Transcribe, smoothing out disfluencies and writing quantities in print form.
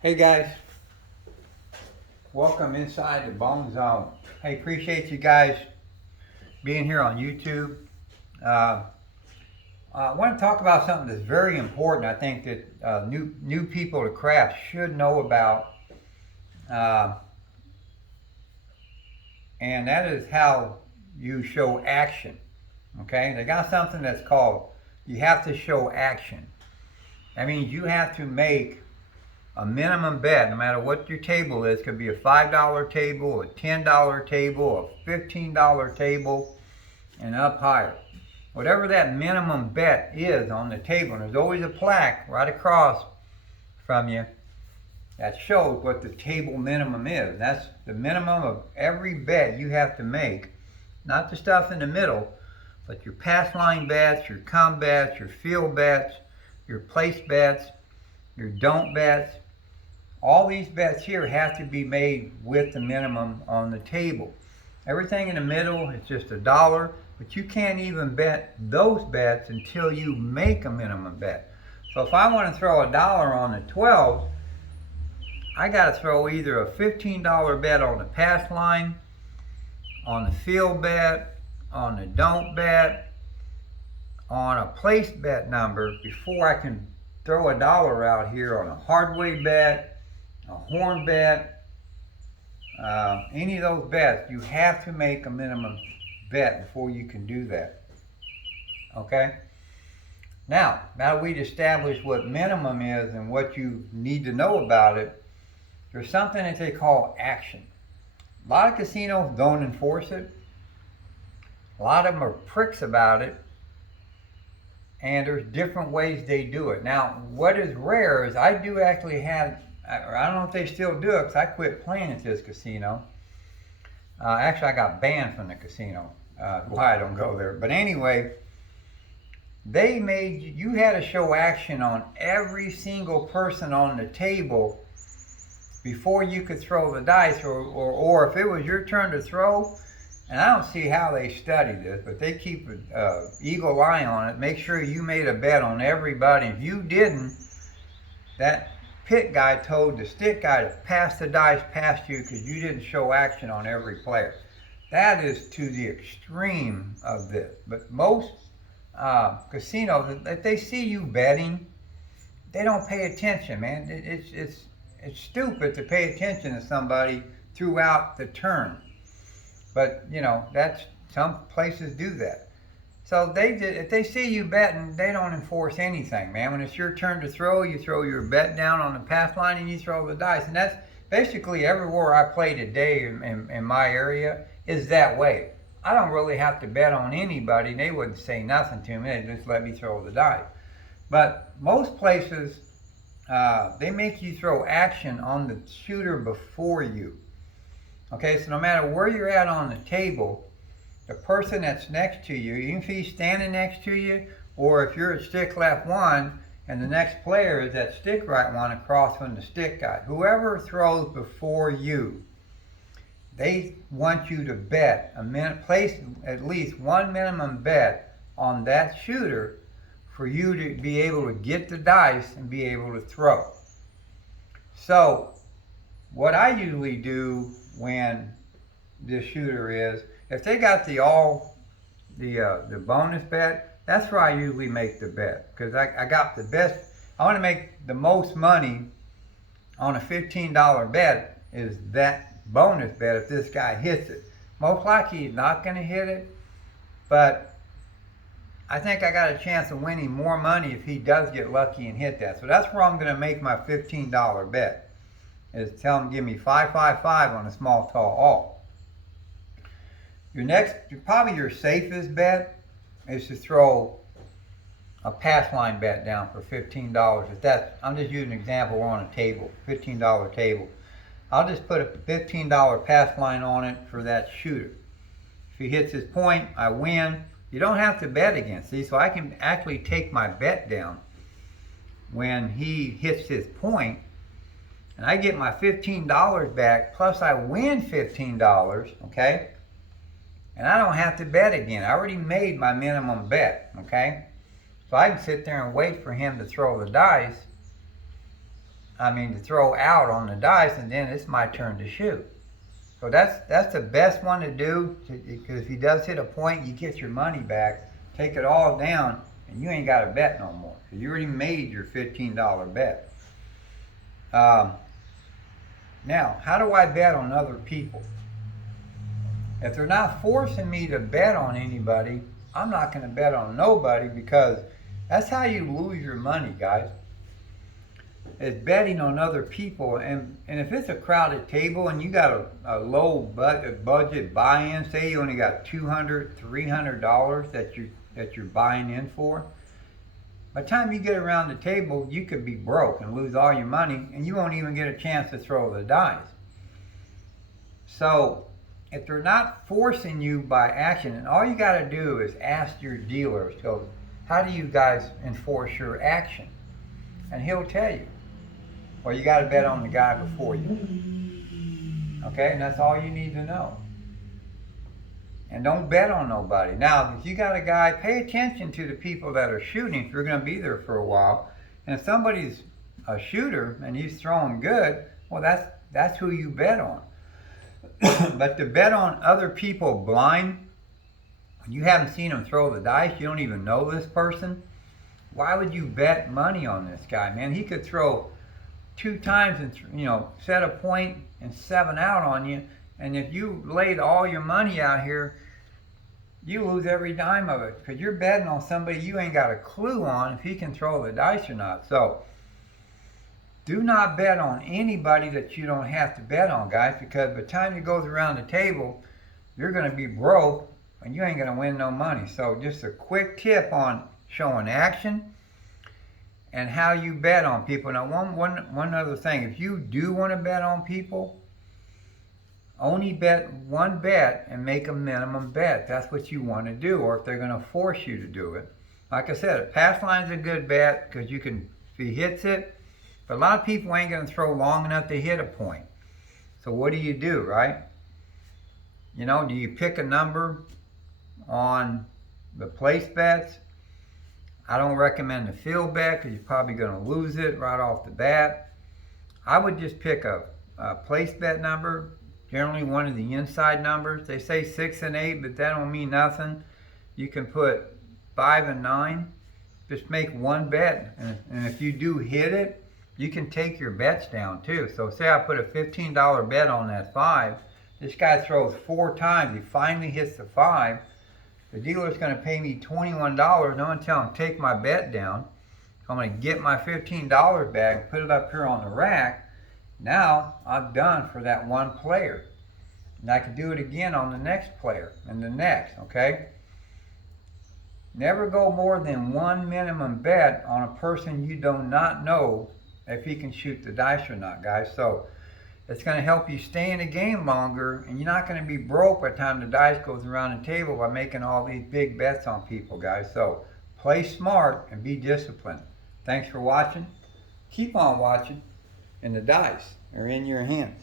Hey guys, welcome inside the Bone Zone. Hey, appreciate you guys being here on YouTube. Uh, I want to talk about something that's very important. I think that new people to craft should know about, uh, and that is how you show action. Okay, they got something that's called you have to show action. That means you have to make a minimum bet, no matter what your table is. Could be a $5 table, a $10 table, a $15 table, and up higher. Whatever that minimum bet is on the table, and there's always a plaque right across from you that shows what the table minimum is. That's the minimum of every bet you have to make, not the stuff in the middle, but your pass line bets, your come bets, your field bets, your place bets, your don't bets. All these bets here have to be made with the minimum on the table. Everything in the middle is just $1, but you can't even bet those bets until you make a minimum bet. So if I want to throw $1 on the 12, I got to throw either a $15 bet on the pass line, on the field bet, on the don't bet, on a place bet number before I can throw $1 out here on a hardway bet, a horn bet, any of those bets. You have to make a minimum bet before you can do that. Okay? Now that we've established what minimum is and what you need to know about it, there's something that they call action. A lot of casinos don't enforce it. A lot of them are pricks about it. And there's different ways they do it. Now, what is rare is I do actually have, I don't know if they still do it because I quit playing at this casino. Actually, I got banned from the casino. Why I don't go there. But anyway, they made, you had to show action on every single person on the table before you could throw the dice, or if it was your turn to throw. And I don't see how they study this, but they keep an eagle eye on it. Make sure you made a bet on everybody. If you didn't, that pit guy told the stick guy to pass the dice past you because you didn't show action on every player. That is to the extreme of this. But most casinos, if they see you betting, they don't pay attention, man. It's stupid to pay attention to somebody throughout the turn. But you know, that's, some places do that. So if they see you betting, they don't enforce anything, man. When it's your turn to throw, you throw your bet down on the pass line and you throw the dice. And that's basically everywhere I play today in my area is that way. I don't really have to bet on anybody. They wouldn't say nothing to me. They just let me throw the dice. But most places, they make you throw action on the shooter before you. Okay, so no matter where you're at on the table, the person that's next to you, even if he's standing next to you, or if you're at stick left one and the next player is at stick right one across from the stick guy, whoever throws before you, they want you to bet place at least one minimum bet on that shooter for you to be able to get the dice and be able to throw. So what I usually do when this shooter is, if they got the bonus bet, that's where I usually make the bet, because I got the best. I want to make the most money on a $15 bet is that bonus bet if this guy hits it. Most likely he's not going to hit it, but I think I got a chance of winning more money if he does get lucky and hit that. So that's where I'm going to make my $15 bet. Is tell them give me 555 on a small tall all. Probably your safest bet is to throw a pass line bet down for $15. I'm just using an example. We're on a table, $15 table. I'll just put a $15 pass line on it for that shooter. If he hits his point, I win. You don't have to bet against these, so I can actually take my bet down when he hits his point. And I get my $15 back, plus I win $15, okay? And I don't have to bet again. I already made my minimum bet, okay? So I can sit there and wait for him to throw the dice to throw out on the dice, and then it's my turn to shoot. So that's the best one to do, because if he does hit a point, you get your money back, take it all down, and you ain't got to bet no more. So you already made your $15 bet. Now, how do I bet on other people? If they're not forcing me to bet on anybody, I'm not going to bet on nobody, because that's how you lose your money, guys. It's betting on other people. And if it's a crowded table and you got a low budget buy-in, say you only got $200, $300 that you're buying in for, by the time you get around the table, you could be broke and lose all your money, and you won't even get a chance to throw the dice. So if they're not forcing you by action, and all you got to do is ask your dealer, so how do you guys enforce your action? And he'll tell you. Well, you got to bet on the guy before you. Okay, and that's all you need to know. And don't bet on nobody. Now, if you got a guy, pay attention to the people that are shooting if you're going to be there for a while. And if somebody's a shooter and he's throwing good, well, that's who you bet on. But to bet on other people blind, you haven't seen them throw the dice, you don't even know this person, why would you bet money on this guy, man? He could throw 2 times and set a point and 7 out on you, and if you laid all your money out here, you lose every dime of it, because you're betting on somebody you ain't got a clue on if he can throw the dice or not. So do not bet on anybody that you don't have to bet on, guys, because by the time you goes around the table, you're going to be broke and you ain't going to win no money. So just a quick tip on showing action and how you bet on people. Now, one other thing, if you do want to bet on people, only bet one bet and make a minimum bet. That's what you want to do, or if they're going to force you to do it. Like I said, a pass line's a good bet because you can, if he hits it, but a lot of people ain't going to throw long enough to hit a point. So what do, right? Do you pick a number on the place bets? I don't recommend the field bet because you're probably going to lose it right off the bat. I would just pick a place bet number, generally one of the inside numbers. They say 6 and 8, but that don't mean nothing. You can put 5 and 9. Just make one bet, and if you do hit it, you can take your bets down too. So say I put a $15 bet on that 5. This guy throws 4 times. He finally hits the 5. The dealer's going to pay me $21. I'm going to tell him, take my bet down. I'm going to get my $15 back, put it up here on the rack. Now I'm done for that one player. And I can do it again on the next player and the next, okay? Never go more than one minimum bet on a person you do not know if he can shoot the dice or not, guys. So it's going to help you stay in the game longer, and you're not going to be broke by the time the dice goes around the table by making all these big bets on people, guys. So play smart and be disciplined. Thanks for watching. Keep on watching, and the dice are in your hands.